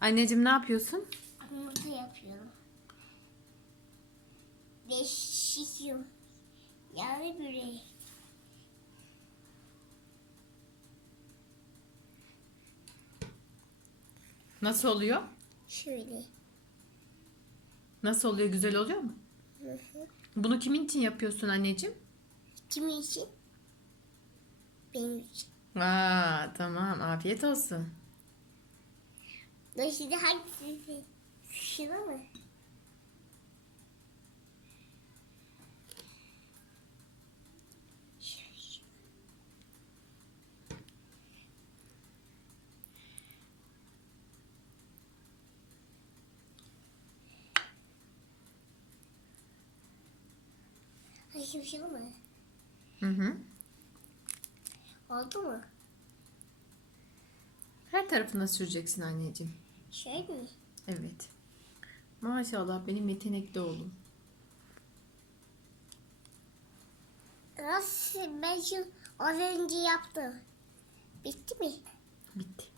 Anneciğim ne yapıyorsun? Yumurta yapıyorum. Şişiyorum. Yani böreği. Nasıl oluyor? Şöyle. Nasıl oluyor? Güzel oluyor mu? Hı hı. Bunu kimin için yapıyorsun anneciğim? Kimin için? Benim için. Aa, tamam. Afiyet olsun. Dur şimdi hangisi? Şuna mı? Şuna mı? Hı hı. Oldu mu? Her tarafına süreceksin anneciğim. Şöyle mi? Evet. Maşallah benim yetenekli oğlum. Nasıl? Ben şu az önce yaptım. Bitti mi? Bitti.